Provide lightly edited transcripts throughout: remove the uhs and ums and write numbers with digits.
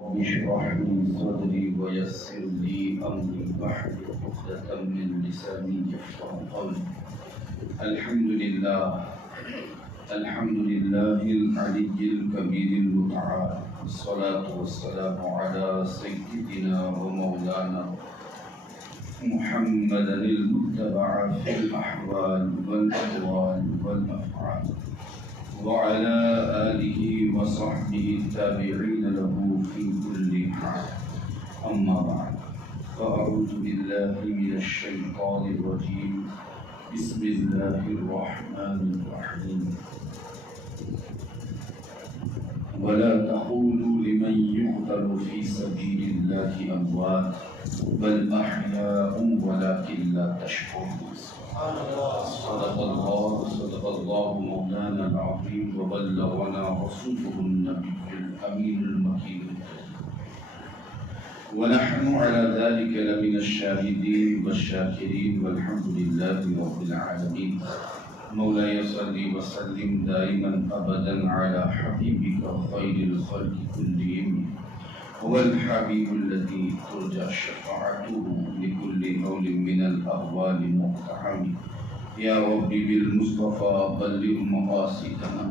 رب اشرح لي صدري ويسر لي أمري واحلل عقدة من لساني يفقهوا قولي. الحمد لله العلي الكبير المتعال، والصلاة والسلام على سيدنا ومولانا محمد المتبع في الأحوال والأقوال والأفعال، وعلى آله وصحبه التابعين له في كل حال. أما بعد، فأعوذ بالله من الشيطان الرجيم. بسم الله الرحمن الرحيم. ولا تقولوا لمن يقتل في سبيل الله أموات بل أحياء ولكن لا تشعرون. صدق الله مولانا العظيم، وبلغنا رسوله النبي الأمين المكين، ونحن على ذلك لمن الشاهدين والشاكرين، والحمد لله رب العالمين. مولاي صل وسلم دائما أبدا على حبيبك خير الخلق كلهم، هو الحبيب الذي ترجى شفاعته لكل هول من الأهوال مقتحم. يا رب بالمصطفى بلغ مقاصدنا،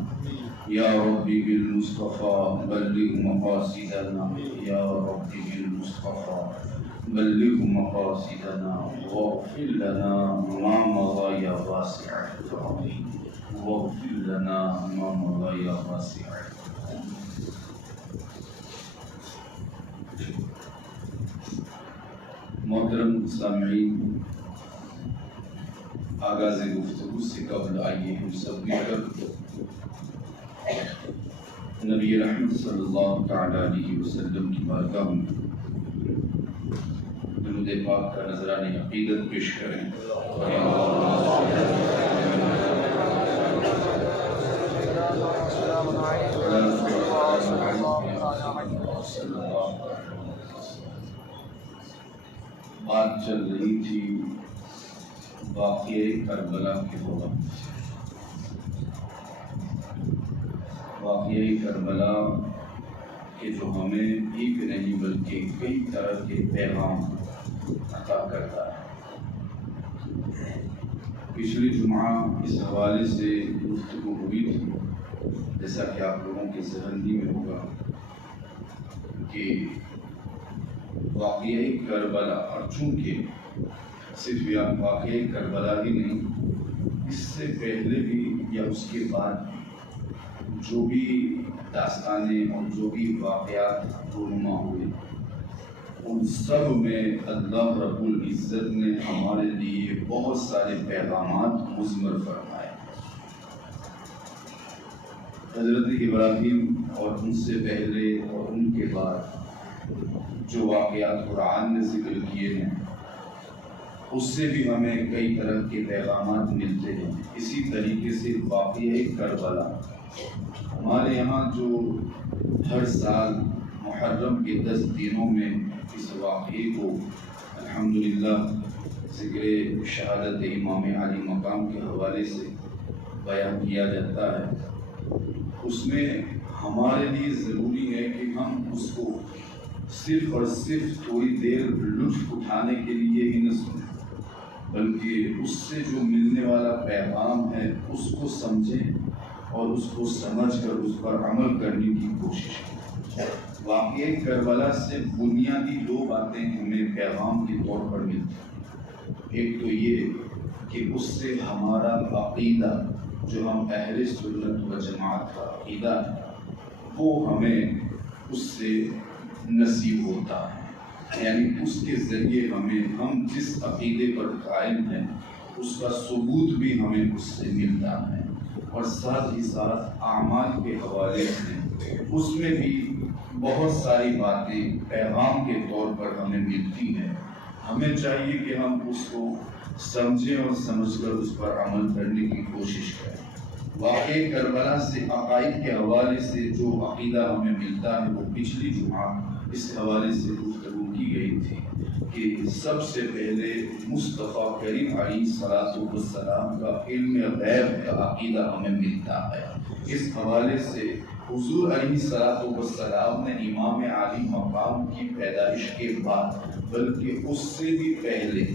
يا رب بالمصطفى بلغ مقاصدنا، يا رب بالمصطفى بلغ مقاصدنا، واغفر لنا ما مضى يا واسع الكرم، واغفر لنا ما مضى يا واسع الكرم. محترم سامعین، آغاز گفتگو سے قبل آئیے ہم سب مل کر نبی رحمت صلی اللہ تعالی علیہ وسلم کی بارگاہ میں درود پاک کا نذرانہ عقیدت پیش کریں. بات چل رہی تھی واقعہ کربلا کے دوران. واقعہ کربلا کہ جو ہمیں ایک نہیں بلکہ کئی طرح کے پیغام عطا کرتا ہے. پچھلی جمعہ اس حوالے سے گفتگو ہوئی تھی، جیسا کہ آپ لوگوں کے ذہن میں ہوگا کہ واقعہ کربلا، اور چونکہ صرف واقعہ کربلا ہی نہیں، اس سے پہلے بھی یا اس کے بعد جو بھی داستانیں اور جو بھی واقعات رونما ہوئے، ان سب میں اللہ رب العزت نے ہمارے لیے بہت سارے پیغامات مضمر فرمائے. حضرت ابراہیم اور ان سے پہلے اور ان کے بعد جو واقعات قرآن نے ذکر کیے ہیں، اس سے بھی ہمیں کئی طرح کے پیغامات ملتے ہیں. اسی طریقے سے واقعہ کربلا ہمارے یہاں جو ہر سال محرم کے 10 دنوں میں اس واقعے کو الحمدللہ ذکر شہادت امام علی مقام کے حوالے سے بیان کیا جاتا ہے، اس میں ہمارے لیے ضروری ہے کہ ہم اس کو صرف اور صرف تھوڑی دیر لطف اٹھانے کے لیے ہی نہ سنیں، بلکہ اس سے جو ملنے والا پیغام ہے اس کو سمجھیں اور اس کو سمجھ کر اس پر عمل کرنے کی کوشش کریں. واقعہ کربلا سے بنیادی 2 باتیں ہمیں پیغام کے طور پر ملتی ہیں. ایک تو یہ کہ اس سے ہمارا عقیدہ، جو ہم اہل سنت و جماعت کا عقیدہ ہے، وہ ہمیں اس سے نصیب ہوتا ہے. یعنی اس کے ذریعے ہم جس عقیدے پر قائم ہیں اس کا ثبوت بھی ہمیں اس سے ملتا ہے. اور ساتھ ہی ساتھ اعمال کے حوالے سے اس میں بھی بہت ساری باتیں پیغام کے طور پر ہمیں ملتی ہیں. ہمیں چاہیے کہ ہم اس کو سمجھیں اور سمجھ کر اس پر عمل کرنے کی کوشش کریں. واقعہ کربلا سے عقائد کے حوالے سے جو عقیدہ ہمیں ملتا ہے وہ پچھلی جمعہ اس حوالے سے گفتگو کی گئی تھی کہ سب سے پہلے مصطفیٰ کریم علیہ السلام کا علم غیب کا عقیدہ ہمیں ملتا ہے. اس حوالے سے حضور علیہ السلام نے امام علی مقام السلام کی پیدائش کے بعد بلکہ اس سے بھی پہلے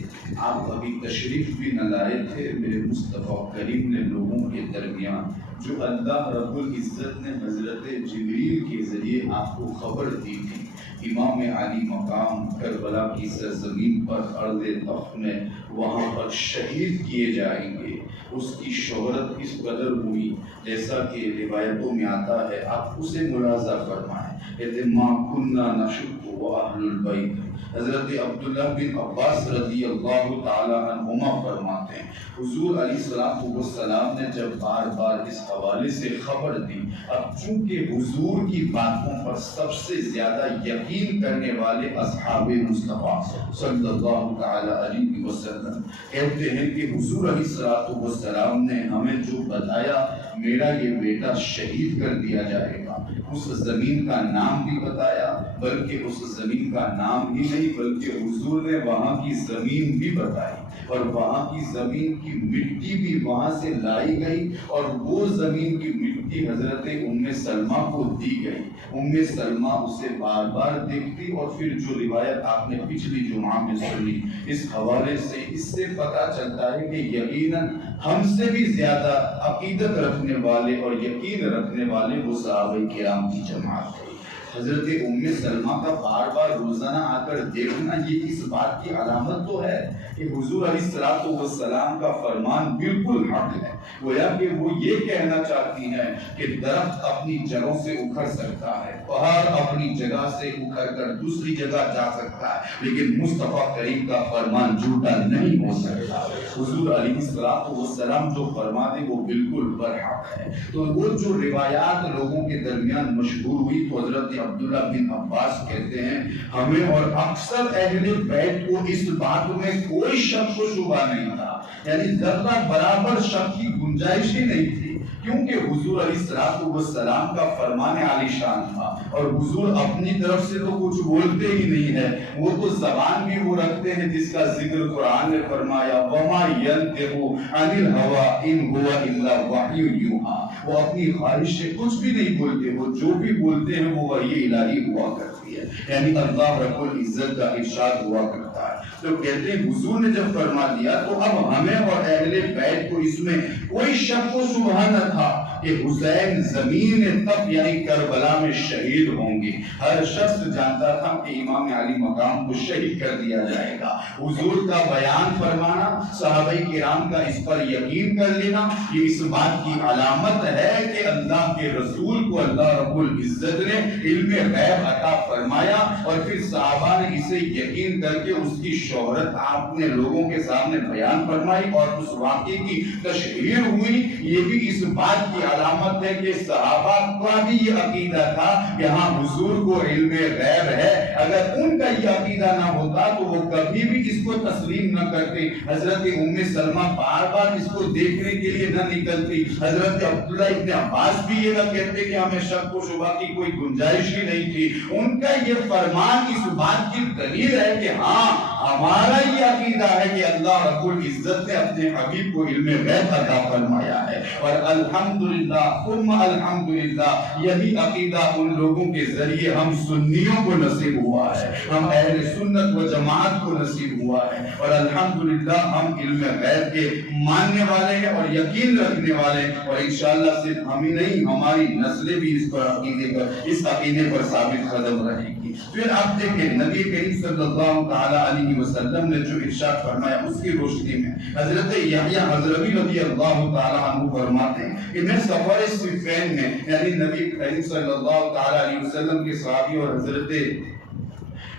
آپ ابھی تشریف بھی نہ لائے تھے، میرے مصطفیٰ کریم نے لوگوں کے درمیان جو اللہ رب العزت نے حضرت جبریل کے ذریعے آپ کو خبر دی تھی، امام علی مقام کربلا کی سرزمین پر ارض تخت میں وہاں پر شہید کیے جائیں گے، اس کی شہرت اس قدر ہوئی جیسا کہ روایتوں میں آتا ہے، آپ اسے ملاحظہ فرمائیں، کہتے ما کننا نشک و اہل البیت۔ حضرت عبداللہ بن عباس رضی اللہ تعالی عنہما فرماتے ہیں حضور علیہ السلام نے جب بار بار اس حوالے سے خبر دی، اب چونکہ حضور کی باتوں پر سب سے زیادہ یقین کرنے والے اصحاب مصطفیٰ صلی اللہ تعالی علیہ وسلم کہتے ہیں کہ حضور علیہ السلام نے ہمیں جو بتایا میرا یہ بیٹا شہید کر دیا جائے گا، اس زمین کا نام بھی بتایا، بلکہ اس زمین کا نام ہی نہیں بلکہ حضور نے وہاں کی زمین بھی بتائی، اور وہاں کی زمین کی مٹی بھی وہاں سے لائی گئی، اور وہ زمین کی مٹی حضرت ام سلمہ کو دی گئی۔ ام سلمہ اسے بار بار دیکھتی، اور پھر جو روایت آپ نے پچھلی جمعہ میں سنی، اس حوالے سے اس سے پتہ چلتا ہے کہ یقیناً ہم سے بھی زیادہ عقیدت رکھنے والے اور یقین رکھنے والے وہ صحابہ کرام کی جماعت ہے۔ حضرت ام سلمہ کا بار بار روزانہ آ کر دیکھنا یہ اس بات کی علامت تو ہے کہ حضور علیہ السلام کا فرمان بالکل حق ہے، گویا کہ وہ یہ کہنا چاہتی ہیں کہ درخت اپنی جڑوں سے اکھڑ سکتا ہے، پہاڑ اپنی جگہ سے اکھڑ کر دوسری جگہ جا سکتا ہے، لیکن مصطفیٰ کریم کا فرمان جھوٹا نہیں ہو سکتا۔ حضور علیہ السلام جو فرما دے وہ بالکل برحق ہے۔ تو وہ جو روایات لوگوں کے درمیان مشہور ہوئی تو حضرت عبداللہ بن عباس کہتے ہیں ہمیں اور اکثر اہل بیت کو اس بات میں کوئی شک و شبہ نہیں تھا، یعنی ذرہ برابر شک کی گنجائش ہی نہیں تھی، کیونکہ حضور علیہ السلام کا فرمان عالی شان تھا، اور حضور اپنی طرف سے تو کچھ بولتے ہی نہیں ہے، وہ تو زبان بھی وہ رکھتے ہیں جس کا ذکر قرآن نے فرمایا وَمَا يَنْطِقُ عَنِ الْهَوَىٰ إِنْ هُوَ إِلَّا وَحْيٌ يُوحَىٰ، وہ اپنی خواہش سے کچھ بھی نہیں بولتے، وہ جو بھی بولتے ہیں وہ وحی الہی ہوا کرتی ہے، یعنی اللہ رب العزت کا ارشاد ہوا کرتا ہے۔ تو کہتے ہیں حضور نے جب فرما دیا تو اب ہمیں اور اہل بیت کو اس میں کوئی شک و شبہ نہ تھا کہ حسین زمین تب یعنی کربلا میں شہید ہوں گے۔ ہر شخص جانتا تھا کہ امام علی مقام کو شہید کر دیا جائے گا۔ حضور کا بیان فرمانا، صحابہ کرام کا اس پر یقین کر لینا، یہ اس بات کی علامت ہے کہ اللہ کے رسول کو اللہ رب العزت نے علم غیب عطا فرمایا، اور پھر صحابہ نے اسے یقین کر کے اس کی شہرت آپ نے لوگوں کے سامنے بیان فرمائی، اور اس واقعے کی تشہیر ہوئی۔ یہ بھی اس بات کی علامت ہے کہ صحابہ کا بھی یہ عقیدہ تھا کہ ہاں حضور کو علم غیب ہے، اگر ان کا یہ عقیدہ نہ ہوتا تو وہ کبھی بھی اس کو تسلیم نہ کرتے۔ حضرت ام سلمہ بار بار اس کو دیکھنے کے لیے نہ نکلتی، حضرت عبداللہ ابن عباس بھی یہ نہ کہتے کہ ہمیں شک و شبہ کی کوئی گنجائش ہی نہیں تھی۔ ان کا یہ فرمان اس بات کی دلیل ہے کہ ہاں ہمارا یہ عقیدہ ہے کہ اللہ رب العزت نے اپنے حبیب کو علم غیب عطا فرمایا ہے، اور الحمدللہ ثم الحمدللہ یہی عقیدہ ان لوگوں کے ذریعے ہم سنیوں کو نصیب ہوا ہے، ہم اہل سنت و جماعت کو نصیب ہوا ہے، اور الحمدللہ ہم علم غیب کے ماننے والے ہیں اور یقین رکھنے والے ہیں، اور انشاءاللہ صرف ہم ہی نہیں ہماری نسلیں بھی اس عقیدے پر ثابت قدم رہیں گی۔ پھر آپ دیکھیں نبی کریم صلی اللہ تعالی علیہ وسلم نے جو ارشاد فرمایا اس کی روشنی میں حضرت یحییٰ حضرمی رضی اللہ تعالی عنہ فرماتے ہیں کہ میں سفر صفین میں یعنی نبی کریم صلی اللہ تعالی علیہ وسلم کے صحابی اور حضرت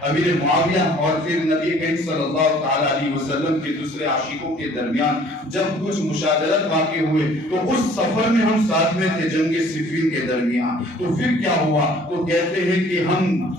امیر معاویہ اور پھر نبی کریم صلی اللہ تعالی علیہ وسلم کے دوسرے عاشقوں کے درمیان جب کچھ مشاجرت واقع ہوئے تو اس سفر میں ہم ساتھ میں تھے جنگ صفین کے درمیان۔ تو پھر کیا ہوا تو کہتے ہیں کہ ہم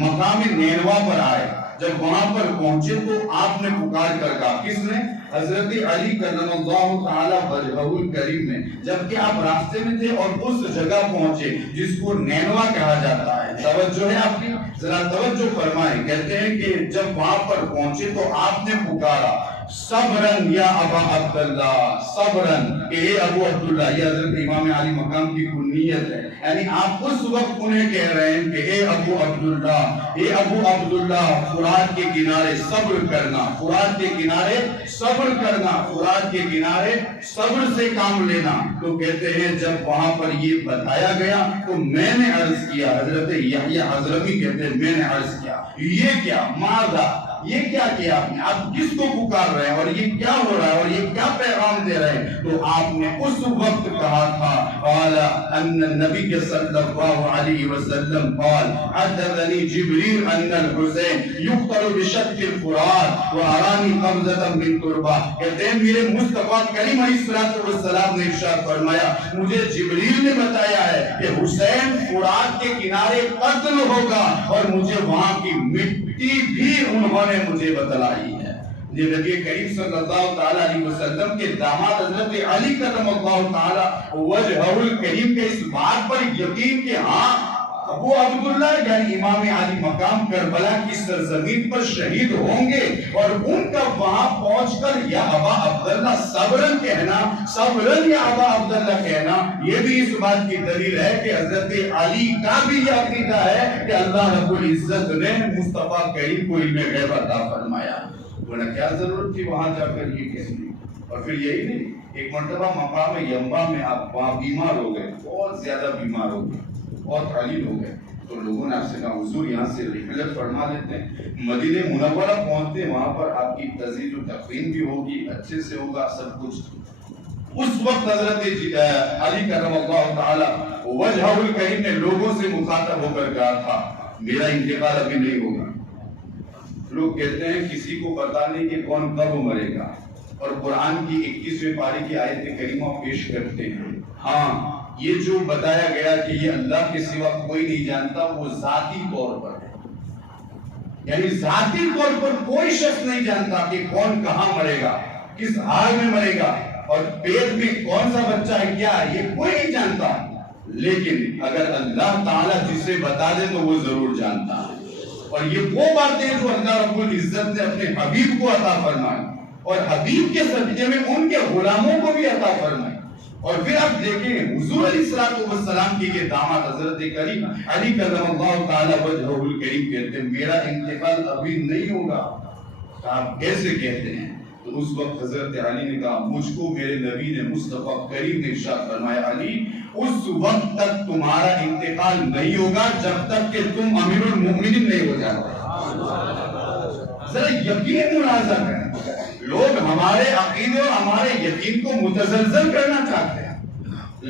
مقام نینوا پر آئے، جب وہاں پر پہنچے تو آپ نے پکار کر کہا، کس نے؟ حضرت علی کرم اللہ تعالی وجہہ الکریم نے، جبکہ آپ راستے میں تھے اور اس جگہ پہنچے جس کو نینوا کہا جاتا ہے۔ توجہ ہے آپ کی، ذرا توجہ فرمائیں۔ کہتے ہیں کہ جب وہاں پر پہنچے تو آپ نے پکارا صبرن یا ابا عبداللہ، صبرن کہ اے ابو عبداللہ، یہ حضرت امام علی مقام کی کنیت ہے، یعنی آپ اس وقت انہیں کہہ رہے ہیں کہ اے ابو عبداللہ، اے ابو عبداللہ، فرات کے کنارے صبر کرنا، فرات کے کنارے صبر کرنا، فرات کے کنارے صبر سے کام لینا۔ تو کہتے ہیں جب وہاں پر یہ بتایا گیا تو میں نے عرض کیا، حضرت یحییٰ حضرمی کہتے ہیں میں نے عرض کیا یہ کیا، ماذا، یہ کیا کیا آپ نے، آپ کس کو پکار رہے ہیں اور یہ کیا ہو رہا ہے اور یہ کیا پیغام دے رہے ہیں؟ تو آپ نے اس وقت کہا تھا قال ان النبی صلی اللہ علیہ وسلم قال حدثني جبریل ان الحسین یقتل بشق الفرات وارانی قبضة من تربہ، کہتے ہیں میرے مصطفیٰ کریم علیہ السلام نے ارشاد فرمایا مجھے جبریل نے بتایا ہے کہ حسین فرات کے کنارے قتل ہوگا اور مجھے وہاں کی مٹی بھی انہوں نے مجھے بتلائی ہے۔ یہ نبی کریم صلی اللہ تعالی علیہ وسلم کے داماد حضرت علی کرم اللہ تعالی وجہہ الکریم کے اس بات پر یقین کہ ہاں ابو عبداللہ یعنی امام علی مقام کربلا کی سرزمین پر شہید ہوں گے، اور ان کا وہاں پہنچ کر یا ابا عبداللہ صبرن کہنا، صبرن یا ابا عبداللہ کہنا، یہ بھی اس بات کی دلیل ہے کہ حضرت علی کا بھی یہ عقیدہ ہے کہ اللہ رب العزت نے مصطفیٰ کریم کو علم غیب عطا فرمایا، ورنہ کیا ضرورت تھی وہاں جا کر یہ کہنے؟ اور پھر یہی نہیں، ایک مرتبہ مقام ینبع میں آپ وہاں بیمار ہو گئے، بہت زیادہ بیمار ہو گئے، بہت علیل ہو گئے، تو لوگوں نے آپ سے کہا حضور یہاں سے رحلت فرما لیتے ہیں، مدینہ منورہ پہنچتے ہیں، وہاں پر آپ کی تزیید و تقویم بھی ہوگی، اچھے سے ہوگا سب کچھ۔ اس وقت حضرت علی کرم اللہ تعالی وجہہ الکریم نے لوگوں سے مخاطب ہو کر کہا تھا میرا انتقال ابھی نہیں ہوگا۔ لوگ کہتے ہیں کسی کو پتا نہیں کہ کون کب مرے گا، اور قرآن کی 21ویں پارے کی آیت کریمہ پیش کرتے ہیں ہاں یہ جو بتایا گیا کہ یہ اللہ کے سوا کوئی نہیں جانتا، وہ ذاتی طور پر ہے، یعنی ذاتی طور پر کوئی شخص نہیں جانتا کہ کون کہاں مرے گا، کس حال میں مرے گا، اور پیٹ میں کون سا بچہ ہے کیا ہے یہ کوئی نہیں جانتا، لیکن اگر اللہ تعالیٰ جسے بتا دے تو وہ ضرور جانتا ہے۔ اور یہ وہ باتیں جو اللہ رب العزت نے اپنے حبیب کو عطا فرمائی، اور حبیب کے صدقے میں ان کے غلاموں کو بھی عطا فرمائی۔ اور پھر آپ دیکھیں حضور علیہ السلام کی کہ داماد حضرت کریم علی کرم اللہ تعالی وجہہ الکریم کہتے ہیں میرا انتقال ابھی نہیں ہوگا۔ آپ کیسے کہتے ہیں؟ تو اس وقت حضرت علی نے کہا مجھ کو میرے نبی نے مصطفیٰ کریم نے ارشاد فرمایا علی اس وقت تک تمہارا انتقال نہیں ہوگا جب تک کہ تم امیر المؤمنین نہیں ہو جاتے۔ ذرا یقین ملاحظہ کریں، لوگ ہمارے عقیدے اور ہمارے یقین کو متزلزل کرنا چاہتے ہیں،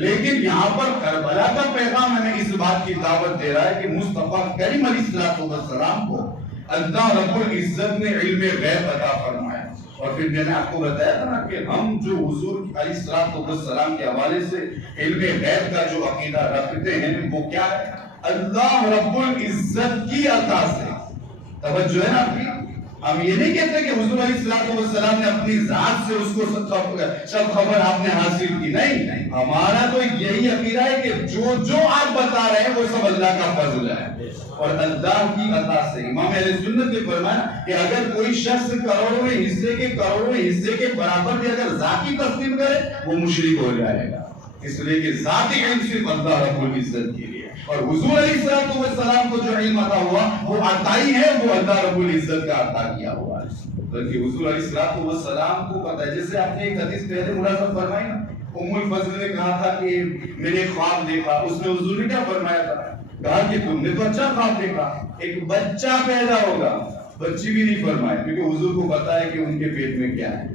لیکن یہاں پر کربلا کا پیغام ہمیں اس بات کی دعوت دے رہا ہے کہ مصطفیٰ کریم علیہ السلام کو اللہ رب العزت نے علم غیب عطا فرمایا۔ اور پھر میں نے آپ کو بتایا تھا نا کہ ہم جو حضور علیہ السلام کے حوالے سے علم غیب کا جو عقیدہ رکھتے ہیں وہ کیا ہے؟ اللہ رب العزت کی عطا سے، توجہ ہے نا، ہم یہ نہیں کہتے کہ حضور علیہ السلام نے اپنی ذات سے اس کو سب خبر آپ نے حاصل کی، نہیں، ہمارا تو یہی عقیدہ ہے کہ جو آپ بتا رہے ہیں وہ سب اللہ کا فضل ہے اور اللہ کی عطا سے۔ امام اہل سنت نے فرمایا کہ اگر کوئی شخص کروڑویں حصے کے برابر بھی اگر ذاتی تسلیم کرے وہ مشرک ہو جائے گا، اس لیے کہ ذاتی علم صرف اللہ رب العزت کے لیے، اور حضور علیہ السلام کو جو علم عطا ہوا وہ عطائی ہے، وہ اللہ رب العزت کا عطا کیا ہوا ہے۔ بلکہ حضور علیہ السلام کو پتہ ہے، جیسے آپ نے ایک حدیث پہلے ملاحظہ فرمائی نا، ام الفضل نے کہا تھا کہ میں نے خواب دیکھا، اس میں حضور نے کیا فرمایا تھا؟ کہا کہ تم نے تو اچھا خواب دیکھا، ایک بچہ پیدا ہوگا، بچی بھی نہیں فرمائے کیونکہ حضور کو پتا ہے کہ ان کے پیٹ میں کیا ہے۔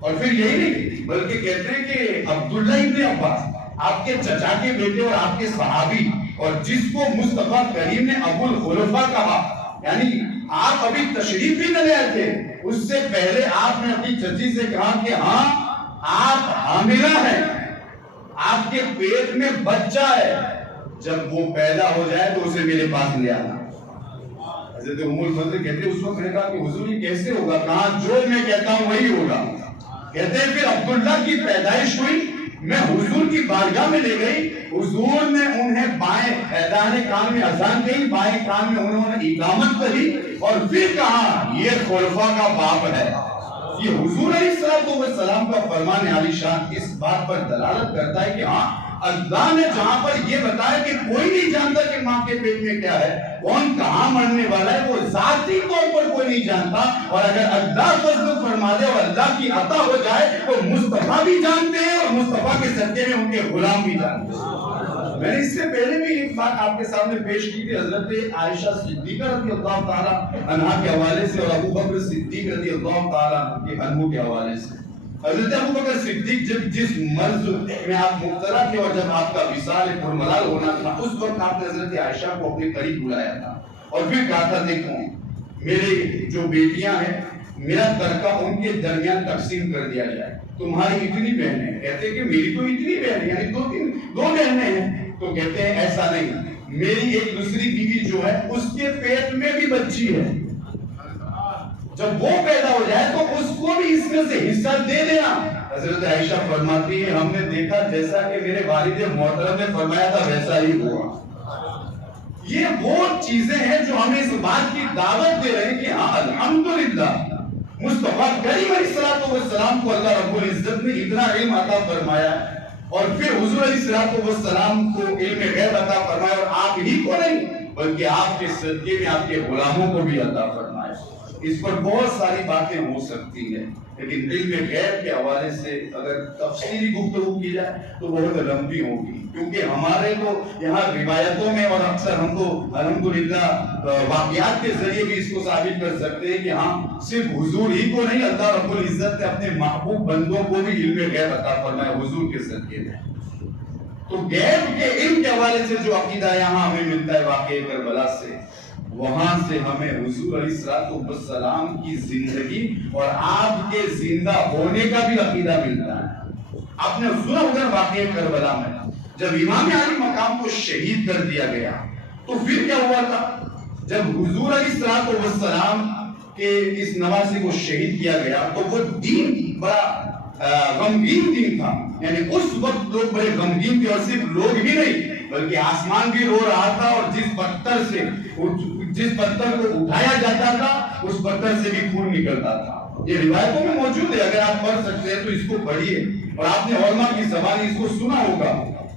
اور پھر یہی نہیں بلکہ کہتے ہیں کہ عبداللہ ابن عباس آپ کے چچا کے بیٹے اور آپ کے صحابی، اور جس کو مصطفیٰ کریم نے ابو الخلفاء کہا، یعنی آپ ابھی تشریف بھی نہ لے آئے تھے، اس سے پہلے آپ نے اپنی چچی سے کہا کہ ہاں آپ حاملہ ہیں، آپ کے پیٹ میں بچہ ہے، جب وہ پیدا ہو جائے تو اسے میرے پاس لے آنا۔ حضرت ام الفضل کہتے ہیں اس وقت نے کہا کہ حضور یہ کیسے ہوگا؟ کہا جو میں کہتا ہوں وہی ہوگا۔ کہتے ہیں پھر عبداللہ کی پیدائش ہوئی، میں حضور کی بارگاہ میں لے گئی، حضور نے انہیں بائیں دائیں کان میں اذان کہی، بائیں کان میں انہوں نے اقامت کہی، اور پھر کہا یہ خلفاء کا باپ ہے، یہ حضور علیہ السلام کا فرمان عالی شان اس بات پر دلالت کرتا ہے کہ ہاں اللہ نے جہاں پر یہ بتایا کہ کوئی نہیں جانتا کہ ماں کے پیٹ میں کیا ہے، کون کہاں مرنے والا ہے، وہ ذاتی طور پر کوئی نہیں جانتا، اور اگر اللہ فضل فرما دے اور اللہ کی عطا ہو جائے تو مصطفیٰ بھی جانتے ہیں اور مصطفیٰ کے صدقے میں ان کے غلام بھی جانتے ہیں۔ میں نے اس سے پہلے بھی ایک بات آپ کے سامنے پیش کی تھی، حضرت عائشہ صدیقہ رضی اللہ تعالی عنہا کے حوالے سے اور ابو بکر صدیق رضی اللہ تعالی عنہ کے حوالے سے۔ حضرت ابو بکر صدیق جب جس مرض میں آپ مبتلا تھے اور جب آپ کا وصال پرملال ہونا تھا، اس وقت آپ نے حضرت عائشہ کو اپنے قریب بلایا تھا اور پھر کہا تھا دیکھو میرے جو بیٹیاں ہیں میرا ترکہ ان کے درمیان تقسیم کر دیا جائے، تمہاری اتنی بہنیں، کہتے ہیں کہ میری تو اتنی بہنیں یعنی دو بہنیں ہیں، تو کہتے ہیں ایسا نہیں، میری ایک دوسری بیوی جو ہے اس کے پیٹ میں بھی بچی ہے، جب وہ پیدا ہو جائے تو اس کو بھی اس میں سے حصہ دے دینا۔ حضرت عائشہ فرماتی ہے ہم نے دیکھا جیسا کہ میرے والد محترم نے فرمایا تھا ویسا ہی ہوا۔ یہ وہ چیزیں ہیں جو ہمیں اس بات کی دعوت دے رہے ہیں کہ ہاں الحمدللہ مصطفیٰ کریم علیہ السلام کو اللہ رب العزت نے اتنا علم عطا فرمایا ہے، اور پھر حضور علیہ السلام کو علم غیب عطا فرمایا، اور آپ ہی کو نہیں بلکہ آپ کے صدقے میں آپ کے غلاموں کو بھی عطا فرمایا۔ اس پر بہت ساری باتیں ہو سکتی ہیں، لیکن علم غیب کے حوالے سے اگر تفصیلی گفتگو کی جائے تو بہت لمبی ہوگی، کیونکہ ہمارے تو یہاں روایتوں میں اور اکثر ہم تو الحمدللہ واقعات کے ذریعے بھی اس کو ثابت کر سکتے ہیں کہ ہاں صرف حضور ہی کو نہیں اللہ رب العزت نے اپنے محبوب بندوں کو بھی علم غیب عطا فرمایا حضور کے صدقے میں۔ تو غیب کے علم کے حوالے سے جو عقیدہ یہاں ہمیں ملتا ہے واقعہ کربلا سے، وہاں سے ہمیں حضور علیہ السلام کی زندگی اور آپ کے زندہ ہونے کا بھی عقیدہ ملتا ہے۔ آپ نے سنا ہوگا واقعہ کربلا میں جب امام علی مقام کو شہید کر دیا گیا تو پھر کیا ہوا تھا؟ جب حضور علیہ السلام کے اس نواسے کو شہید کیا گیا تو وہ دین بڑا غمگین دین تھا، یعنی اس وقت لوگ بڑے غمگین تھے، اور صرف لوگ ہی نہیں بلکہ آسمان بھی رو رہا تھا، اور جس پتھر کو اٹھایا جاتا تھا اس پتھر سے بھی خون نکلتا تھا۔ یہ روایتوں میں موجود ہے، اگر آپ پڑھ سکتے ہیں تو اس کو پڑھیے، اور آپ نے علماء کی زبان اس کو سنا ہوگا۔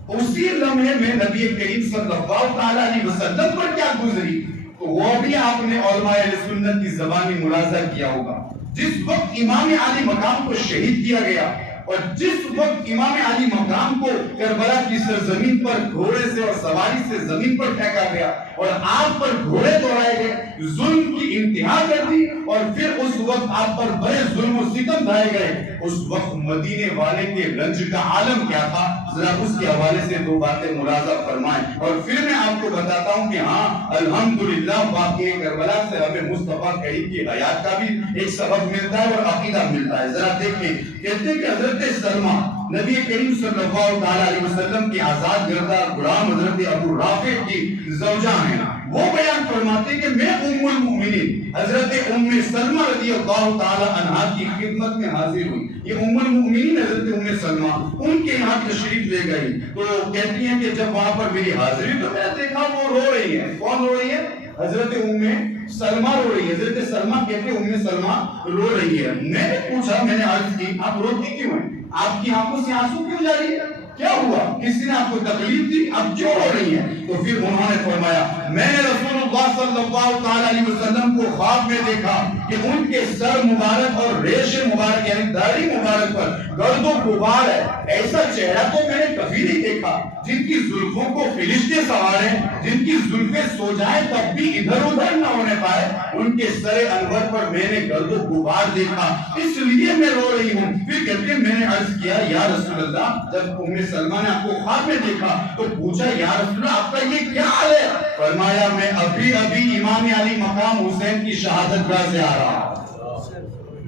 اسی لمحے میں نبی کریم صلی اللہ علیہ وسلم پر کیا گزری تو وہ بھی آپ نے علماء اہل سنت کی زبانی ملاحظہ کیا ہوگا۔ جس وقت امام علی مقام کو شہید کیا گیا اور جس وقت امام علی مقام کو کربلا کی سرزمین پر گھوڑے سے اور سواری سے زمین پر پھینکا گیا اور آپ پر گھوڑے دوڑائے گئے، ظلم کی انتہا کر دی، اور پھر اس وقت آپ پر بڑے ظلم و ستم ڈھائے گئے، اس وقت مدینے والے کے رنج کا عالم کیا تھا، ذرا اس کے حوالے سے دو باتیں ملاحظہ فرمائیں، اور پھر میں آپ کو بتاتا ہوں کہ ہاں الحمدللہ واقعہ کربلا سے ہمیں مصطفیٰ کریم کی حیات کا بھی ایک سبق ملتا ہے اور عقیدہ ملتا ہے۔ ذرا دیکھیں، کہتے ہیں کہ حضرت سلمہ نبی کریم صلی اللہ علیہ وسلم کی آزاد کردہ غلام حضرت ابو رافع کی زوجہ ہیں، وہ بیان فرماتے ہیں کہ میں ام المؤمنین حضرت ام سلمہ رضی اللہ تعالی عنہا کی خدمت میں حاضر ہوئی۔ یہ ام المؤمنین حضرت ام سلمہ ان کے یہاں تشریف لے گئی، تو کہتی ہیں کہ جب وہاں پر میری حاضری تو میں نے دیکھا وہ رو رہی ہیں۔ کون رو رہی ہے؟ حضرت ام سلمہ رو رہی ہے۔ حضرت سلمہ کہتے ہیں ام سلمہ رو رہی ہے۔ میں نے پوچھا، میں نے عرض کی آپ روتی کیوں ہیں؟ آپ کی آنکھوں سے آنسو کیوں جاری ہے؟ کیا ہوا؟ کسی نے آپ کو تکلیف دی؟ اب کیوں رو رہی ہیں؟ تو پھر انہوں نے فرمایا میں نے رسول اللہ صلی اللہ علیہ وسلم کو خواب میں دیکھا کہ ان کے سر مبارک اور ریش مبارک یعنی داڑھی مبارک پر گرد و غبار ہے، ایسا چہرہ تو میں نے کبھی نہیں دیکھا، جن کی زلفوں کو فرشتے سواریں، جن کی زلفیں سو جائیں تب بھی ادھر ادھر نہ ہونے پائے، ان کے سر انور پر میں نے گرد و غبار دیکھا، اس لیے میں رو رہی ہوں۔ پھر کہتے ہیں میں نے عرض کیا یا رسول اللہ، جب ام سلمہ نے آپ کو خواب میں دیکھا تو پوچھا یا رسول اللہ آپ کا یہ کیا حال ہے؟ فرمایا میں ابھی امام علی مقام حسین کی شہادت گاہ سے آ رہا ہوں،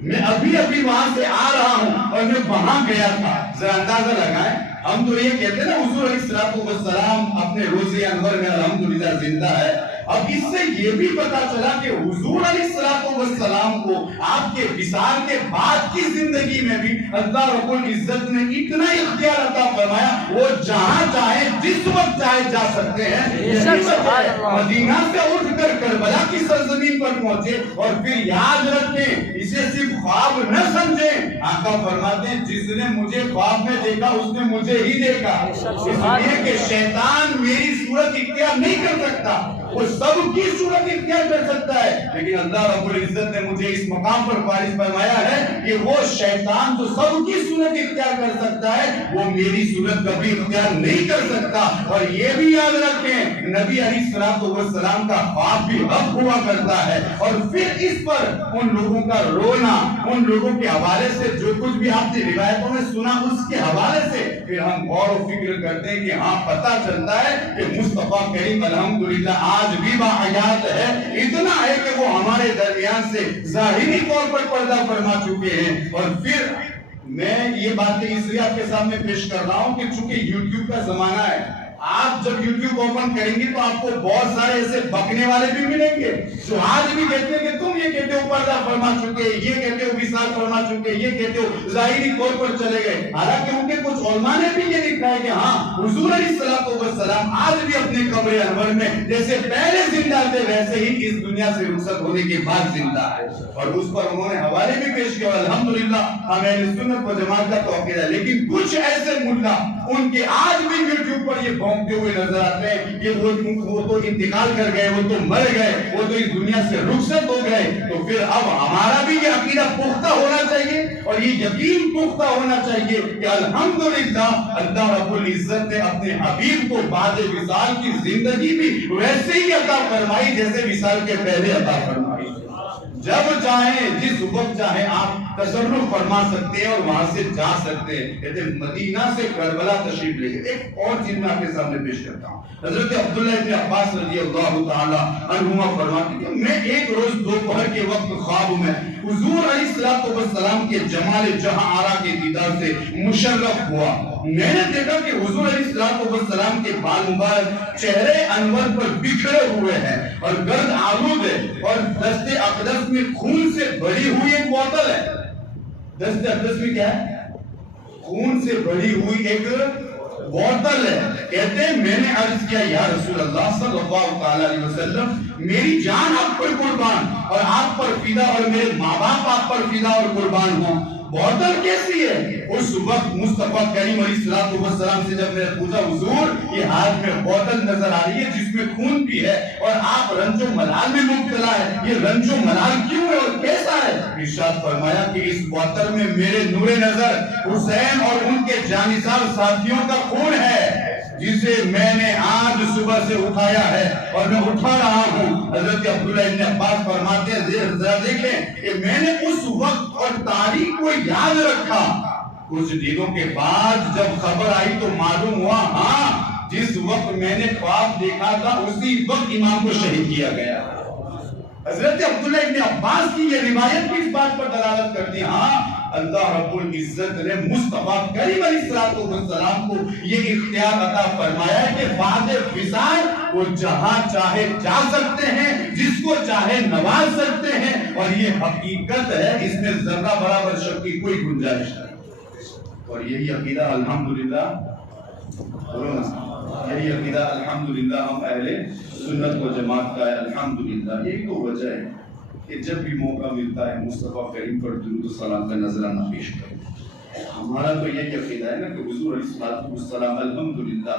میں ابھی وہاں سے آ رہا ہوں اور میں وہاں گیا تھا۔ ذرا اندازہ لگائیں، ہم تو یہ کہتے ہیں نا حضور علیہ السلام اپنے روزے انور میں الحمدللہ زندہ ہے، اب اس سے یہ بھی پتا چلا کہ حضور علیہ السلام کو آپ کے وصال کے بعد کی زندگی میں بھی اللہ رب العزت نے اتنا اختیار عطا فرمایا، وہ جہاں چاہے جس وقت چاہے جا سکتے ہیں۔ مدینہ سے اٹھ کر کربلا کی سرزمین پر پہنچے اور پھر یاد رکھیں اسے صرف خواب نہ سمجھیں. آقا فرماتے ہیں جس نے مجھے خواب میں دیکھا اس نے مجھے ہی دیکھا. اس لیے کہ شیطان میری صورت اختیار نہیں کر سکتا, وہ سب کی صورت اختیار کر سکتا ہے, لیکن اللہ رب العزت نے مجھے اس مقام پر فارغ فرمایا ہے کہ وہ شیطان جو سب کی صورت اختیار کر سکتا ہے وہ میری صورت کبھی اختیار نہیں کر سکتا. اور یہ بھی یاد رکھیں نبی علیہ السلام کا خواب بھی حق ہوا کرتا ہے. اور پھر اس پر ان لوگوں کا رونا, ان لوگوں کے حوالے سے جو کچھ بھی آپ نے روایتوں میں سنا اس کے حوالے سے پھر ہم غور و فکر کرتے ہیں کہ ہاں پتہ چلتا ہے کہ مصطفیٰ کریم الحمدللہ آج بھی باحیات ہے. اتنا ہے کہ وہ ہمارے درمیان سے ظاہری طور پر پردہ فرما چکے ہیں. اور پھر میں یہ باتیں اس لیے آپ کے سامنے پیش کر رہا ہوں کہ چونکہ یوٹیوب کا زمانہ ہے, آپ جب یوٹیوب اوپن کریں گے تو آپ کو بہت سارے ایسے بکنے والے بھی ملیں گے جو آج بھی کہتے ہیں کہ تم یہ کہتے ہو پردہ فرما چکے, یہ کہتے ہو وصال فرما چکے, یہ کہتے ہو ظاہری طور پر چلے گئے. حالانکہ ان کے کچھ علماء نے بھی یہ لکھا ہے کہ ہاں حضور علیہ السلام آج بھی اپنے قبر انور میں جیسے پہلے زندہ تھے ویسے ہی اس دنیا سے رخصت ہونے کے بعد زندہ ہے. اور اس پر انہوں نے حوالے بھی پیش کیا. الحمدللہ ہم اہل سنت و جماعت کا توقیر ہے. لیکن کچھ ایسے ملا ان کے آج بھی یوٹیوب پر یہ بھونکتے ہوئے نظر آتے ہیں کہ وہ تو انتقال کر گئے, وہ تو مر گئے, وہ تو اس دنیا سے رخصت ہو گئے. تو پھر اب ہمارا بھی یہ عقیدہ پختہ ہونا چاہیے اور یہ یقین پختہ ہونا چاہیے کہ الحمدللہ اللہ رب العزت نے اپنے حبیب کو بعد وصال کی زندگی بھی ویسے ہی عطا فرمائی جیسے وصال کے پہلے عطا فرمائی. جب چاہیں جس وقت چاہیں آپ تصرف فرما سکتے ہیں اور وہاں سے جا سکتے ہیں. کہتے ہیں مدینہ سے کربلا تشریف لے گئے. ایک اور چیز میں آپ کے سامنے پیش کرتا ہوں. حضرت عبداللہ ابن عباس رضی اللہ تعالی عنہما فرماتے ہیں کہ میں ایک روز دوپہر کے وقت خواب میں حضور علیہ السلام کے جمال جہاں آرا کے دیدار سے مشرف ہوا. میں نے دیکھا کہ حضور علیہ السلام کے بال مبارک چہرے انور پر بکھرے ہوئے ہیں اور گرد آلود ہے اور دست اقدس میں خون سے بھری ہوئی ایک بوتل ہے. دست اقدس میں کیا ہے؟ خون سے بھری ہوئی ایک بوتل ہے. کہتے ہیں میں نے عرض کیا یا رسول اللہ صلی اللہ علیہ وسلم میری جان آپ پر قربان اور آپ پر فدا اور میرے ماں باپ آپ پر فدا اور قربان ہوں, بوتل کیسی ہے؟ اس وقت مصطفیٰ کریم علیہ السلام سے جب میں نے پوچھا حضور یہ ہاتھ میں بوتل نظر آ رہی ہے جس میں خون بھی ہے اور آپ رنج و ملال میں مبتلا ہے, یہ رنج و ملال کیوں ہے اور کیسا ہے؟ ارشاد فرمایا کہ اس بوتل میں میرے نور نظر حسین اور ان کے جانثار ساتھیوں کا خون ہے جسے میں نے آج صبح سے اٹھایا ہے اور میں اٹھا رہا ہوں. حضرت عبداللہ ابن عباس فرماتے ہیں ذرا دیکھیں کہ میں نے اس وقت اور تاریخ کو یاد رکھا. کچھ دنوں کے بعد جب خبر آئی تو معلوم ہوا ہاں جس وقت میں نے خواب دیکھا تھا اسی وقت امام کو شہید کیا گیا. حضرت عبداللہ ابن عباس کی یہ روایت بھی اس بات پر دلالت کرتی ہے ہاں اللہ رب العزت نے مصطفیٰ کریم علیہ السلام کو یہ اختیار عطا فرمایا ہے کہ بعد وصال وہ جہاں چاہے جا سکتے ہیں, جس کو چاہے نواز سکتے ہیں. اور یہ حقیقت ہے, اس میں ذرہ برابر شک کی کوئی گنجائش نہیں. اور یہی عقیدہ الحمدللہ یہی عقیدہ الحمدللہ ہم اہل سنت و جماعت کا ہے. الحمدللہ یہی تو وجہ ہے کہ جب بھی موقع ملتا ہے مصطفیٰ کریم پر درود و سلام کا نذرانہ پیش کریں. ہمارا تو یہ عقیدہ ہے نا کہ حضور علیہ السلام الحمدللہ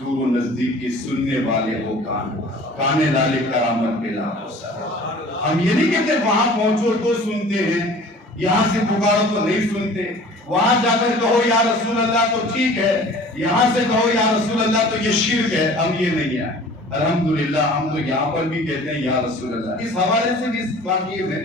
دور و نزدیک کی سننے والے ہو کانے لالے کرامت پہ لاکھوں سلام. ہم یہ نہیں کہتے وہاں پہنچو تو سنتے ہیں, یہاں سے پکارو تو نہیں سنتے, وہاں جا کر کہو یا رسول اللہ تو ٹھیک ہے, یہاں سے کہو یا رسول اللہ تو یہ شرک ہے. ہم یہ نہیں ہیں. الحمدللہ ہم تو یہاں پر بھی کہتے ہیں یا رسول اللہ. اس حوالے سے بھی اس واقعے میں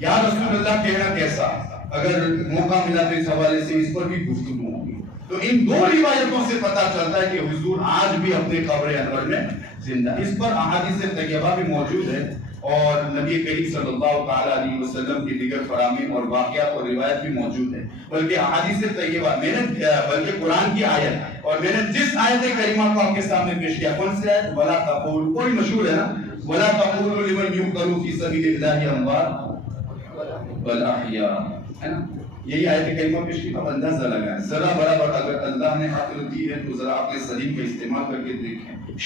یا رسول اللہ کہنا کیسا, اگر موقع ملا تو اس حوالے سے اس پر بھی گفتگو ہوگی. تو ان دو روایتوں سے پتہ چلتا ہے کہ حضور آج بھی اپنے قبر انور میں زندہ. اس پر احادیث طیبہ بھی موجود ہے اور نبی کریم صلی اللہ تعالی علیہ وسلم کی دیگر فرامین اور واقعات اور روایت بھی موجود ہے. بلکہ احادیث طیبہ میں نے بلکہ قرآن کی آیت اور میں نے جس آیت کریمہ کو آپ کے سامنے پیش کیا کون سی آیت, ولا تقول, کوئی مشہور ہے نا, ولا تقولوا لمن يقتل في سبيل الله اموات بل احیاء, ہے نا. یہی آیت کریمہ پیش کی. اب اندازہ لگائیں ذرا برابر اگر اللہ نے عقل دی ہے تو ذرا عقل سلیم کا استعمال کر کے دیکھیں.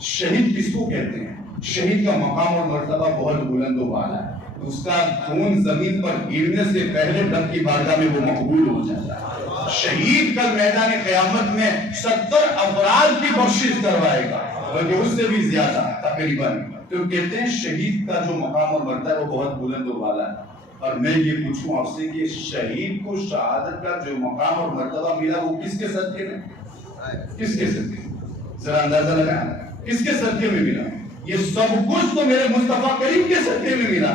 شہید کس کو کہتے ہیں؟ شہید کا مقام اور مرتبہ بہت بلند و بالا ہے، اس کا خون زمین پر گرنے سے پہلے رب کی بارگاہ میں وہ مقبول ہو جاتا ہے۔ شہید کل میدان قیامت میں 70 افراد کی بخشش کروائے گا، بلکہ اس سے بھی زیادہ تقریباً۔ تو کہتے ہیں شہید کا جو مقام اور مرتبہ ہے وہ بہت بلند و بالا ہے۔ اور میں یہ پوچھوں آپ سے کہ شہید کو شہادت کا جو مقام اور مرتبہ ملا وہ کس کے صدقے میں؟ کس کے صدقے میں؟ ذرا اندازہ لگائیں، کس کے صدقے میں ملا؟ یہ سب کچھ تو میرے مصطفیٰ کریم کے صدقے میں ملا۔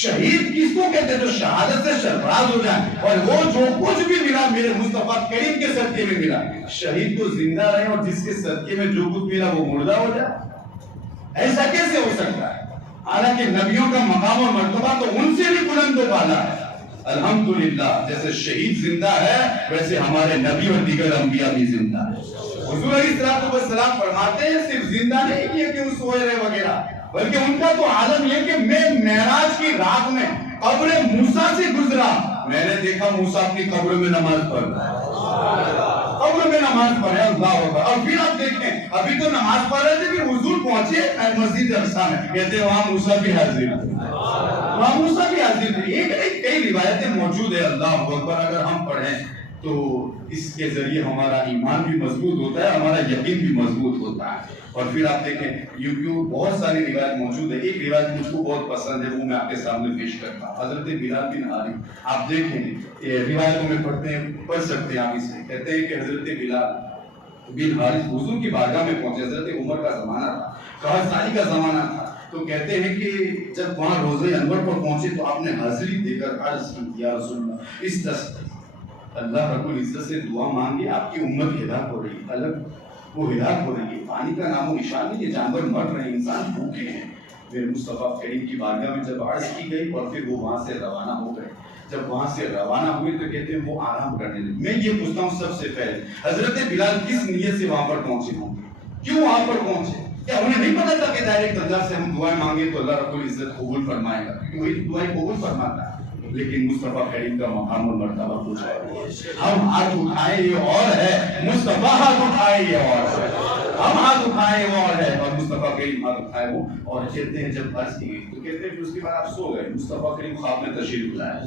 شہید کس کو کہتے ہیں؟ جو شہادت سے سرفراز ہو جائے، اور وہ جو کچھ بھی ملا میرے مصطفیٰ کریم کے صدقے میں ملا۔ شہید تو زندہ رہے اور جس کے صدقے میں جو کچھ ملا وہ مردہ ہو جائے، ایسا کیسے ہو سکتا ہے؟ حالانکہ نبیوں کا مقام اور مرتبہ تو ان سے بھی بلند و بالا ہے۔ الحمدللہ، جیسے شہید زندہ ہے ویسے ہمارے نبی اور دیگر انبیاء بھی زندہ ہے۔ حضور علیہ السلام فرماتے ہیں صرف زندہ نہیں کیا کہ وہ سوئے رہے وغیرہ، بلکہ ان کا تو عالم یہ کہ میں معراج کی رات میں قبر موسیٰ سے گزرا، میں نے دیکھا موسیٰ اپنی قبر میں نماز پڑھ رہا ہے، قبر میں نماز پڑھ رہے ہیں، اللہ اکبر۔ اور پھر آپ دیکھیں ابھی تو نماز پڑھ رہے تھے، پھر حضور پہنچے مسجد اقصیٰ میں، کہتے ہیں وہاں موسیٰ بھی حاضر ہے، وہاں موسیٰ بھی حاضر ہے۔ ایک نہیں کئی روایتیں موجود ہیں، اللہ اکبر۔ اگر ہم پڑھیں تو اس کے ذریعے ہمارا ایمان بھی مضبوط ہوتا ہے، ہمارا یقین بھی مضبوط ہوتا ہے۔ اور پھر آپ دیکھیں یوٹیوب بہت ساری روایت موجود ہے، ایک روایت مجھ کو بہت پسند ہے، وہ میں آپ کے سامنے پیش کرتا ہوں۔ حضرت بلال بن حارث، آپ دیکھیں روایتوں میں پڑھتے ہیں، پڑھ سکتے ہیں آپ اسے، کہتے ہیں کہ حضرت بلال بن حارث حضور کی بارگاہ میں پہنچے، حضرت عمر کا زمانہ تھا، 4 سال کا زمانہ تھا، تو کہتے ہیں کہ جب وہاں روضہ انور پر پہنچے تو آپ نے حاضری دے کر عرض کی، یا رسول اللہ اس اللہ رب العزت سے دعا مانگے، آپ کی امت ہلاک ہو رہی ہے، الگ وہ ہلاک ہو رہی ہے، پانی کا نام و نشان نہیں، یہ جانور مر رہے ہیں، انسان بھوکے ہیں۔ پھر مصطفیٰ کریم کی بارگاہ میں جب عرض کی گئی اور پھر وہ وہاں سے روانہ ہو گئے، جب وہاں سے روانہ ہوئے تو کہتے ہیں وہ آرام کرنے لگے۔ میں یہ پوچھتا ہوں سب سے پہلے حضرت بلال کس نیت سے وہاں پر پہنچے ہوں گے؟ کیوں وہاں پر پہنچے؟ کیا انہیں نہیں پتا تھا کہ ڈائریکٹ اللہ سے ہم دعائیں مانگے تو اللہ رب العزت قبول فرمائے گا، کیونکہ وہی دعائیں قبول فرماتا ہے؟ لیکن مصطفیٰ کریم کا مقام اور مرتبہ کچھ ہے۔ ہم ہاتھ اٹھائے یہ اور ہے، مصطفیٰ ہاتھ اٹھائے یہ اور ہے، ہم ہاتھ اٹھائے وہ اور ہے، اور مصطفیٰ کریم ہاتھ اٹھائے وہ اور۔ کہتے ہیں جب عرض کی گئی تو کہتے ہیں کہ اس کے بعد آپ سو گئے، مصطفیٰ کریم خواب میں تشریف لائے،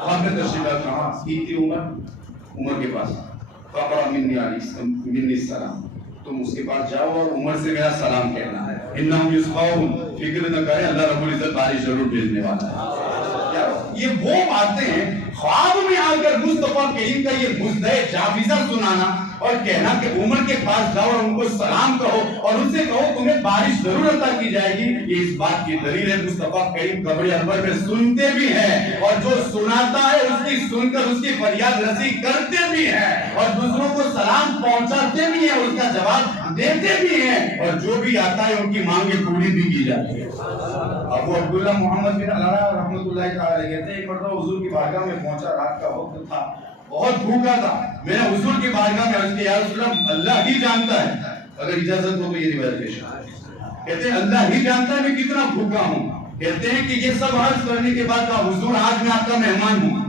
خواب میں تشریف لائے، کہاں کی تھی عمر کے پاس، فقرأ منی السلام، تم اس کے پاس جاؤ اور عمر سے میرا سلام کہنا ہے، انہم یسقون، فکر نہ کریں اللہ رب العزت بارش ضرور بھیجنے والا ہے۔ یہ وہ باتیں ہیں خواب میں آ کر مصطفیٰ کریم کا یہ مزدہ جاویزہ سنانا اور کہنا کہ عمر کے پاس جاؤ اور ان کو سلام کہو اور ان سے کہو تمہیں بارش ضرور عطا کی جائے گی، یہ اس بات کی دلیل ہے مصطفیٰ کریم قبر انور میں سنتے بھی ہیں، اور جو سناتا ہے اس کی سن کر اس کی فریاد رسی کرتے بھی ہیں، اور دوسروں کو سلام پہنچاتے بھی ہیں، اس کا جواب دیتے بھی ہیں، اور جو بھی آتا ہے ان کی مانگیں پوری بھی کی جاتی ہے۔ ابو عبداللہ محمد بن علاء رحمۃ اللہ تعالی کہتے ہیں ایک مرتبہ حضور کی بارگاہ میں پہنچا، رات کا وقت تھا، بہت بھوکا تھا، میں نے حضور کی بارگاہ میں عرض کیا یا رسول اللہ اللہ ہی جانتا ہے، اگر اجازت ہو تو یہ روایت پیش کہتے ہیں اللہ ہی جانتا ہے میں کتنا بھوکا ہوں۔ کہتے ہیں کہ یہ سب عرض کرنے کے بعد کہا حضور آج میں آپ کا مہمان ہوں،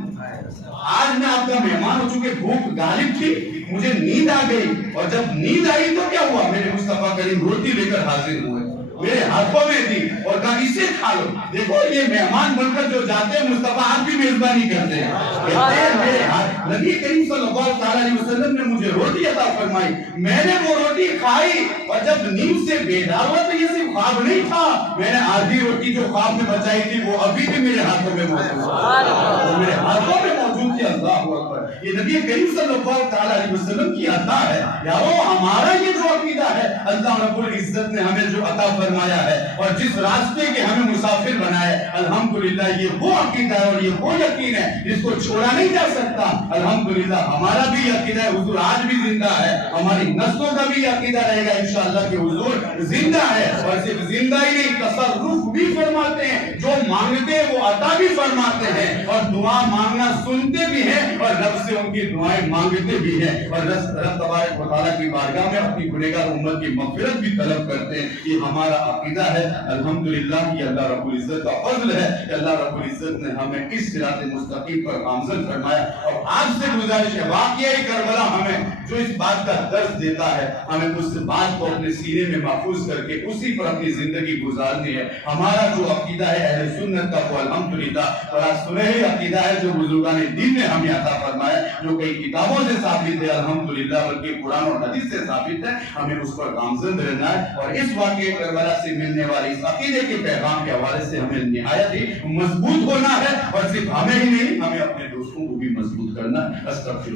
آج میں آپ کا مہمان ہو، چونکہ بھوک غالب تھی مجھے نیند آ گئی، اور جب نیند آئی تو کیا ہوا، میرے مصطفیٰ کریم روٹی لے کر حاضر ہوئے، میرے ہاتھوں میں تھی اور کہا اسے کھا لو۔ دیکھو یہ مہمان بن کر جو جاتے ہیں مصطفیٰ آپ بھی میزبانی کرتے ہیں، کہتے ہیں میرے ہاتھ نبی کریم صلی اللہ علیہ وسلم نے مجھے روٹی عطا فرمائی، میں نے وہ روٹی کھائی، اور جب نیند سے بیدار ہوا تو یہ صرف خواب نہیں تھا، میں نے آدھی روٹی جو خواب میں بچائی تھی وہ ابھی بھی میرے ہاتھوں میں موجود ہے، میرے ہاتھوں میں موجود تھی۔ اللہ اکبر، یہ نبی کریم صلی اللہ علیہ وسلم کی عطا ہے یارو۔ ہمارا یہ جو عقیدہ ہے اللہ رب العزت نے ہمیں جو عطا فرمایا ہے اور جس راستے کے ہمیں مسافر بنایا ہے، الحمدللہ یہ وہ عقیدہ ہے اور یہ وہ یقین ہے جس کو چھوڑا نہیں جا سکتا۔ الحمدللہ ہمارا بھی عقیدہ ہے حضور آج بھی زندہ ہے، ہماری نسلوں کا بھی عقیدہ رہے گا انشاءاللہ کہ حضور زندہ ہے، اور صرف زندہ ہی نہیں تصرف بھی فرماتے ہیں، جو مانگتے ہیں وہ عطا بھی فرماتے ہیں، اور دعا مانگنا سنتے سنتے بھی ہیں اور رب سے ان کی دعائیں مانگتے بھی ہیں اور رب تبارک و تعالیٰ کی بارگاہ میں اپنی گنہگار امت کی مغفرت بھی طلب کرتے ہیں. یہ ہمارا عقیدہ ہے. الحمدللہ یہ اللہ رب العزت کا فضل ہے کہ اللہ رب العزت نے ہمیں اس صراط مستقیم پر گامزن فرمایا. اور آپ سے گزارش ہے, واقعہ کربلا ہمیں جو اس بات کا درس دیتا ہے, ہمیں اس بات کو اپنے سینے میں محفوظ کر کے اسی پر اپنی زندگی گزارنی ہے. ہمارا جو عقیدہ ہے اہل سنت کا وہ الحمدللہ بڑا سنہری عقیدہ ہے جو بزرگان دین نے ہمیں عطا فرمایا, جو کئی کتابوں سے ثابت ہے الحمدللہ, بلکہ قرآن اور حدیث سے ثابت ہے. ہمیں اس پر گامزن رہنا ہے اور اس واقعہ کربلا سے ملنے والے اس عقیدے کے پیغام کے حوالے سے ہمیں نہایت ہی مضبوط ہونا ہے اور صرف ہمیں ہی نہیں, ہمیں اپنے دوستوں کو بھی مضبوط کرنا ہے. استغفر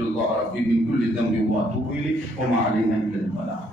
اللہ ربی من کل ذنب واتوب الیہ وما علینا الا البلاغ.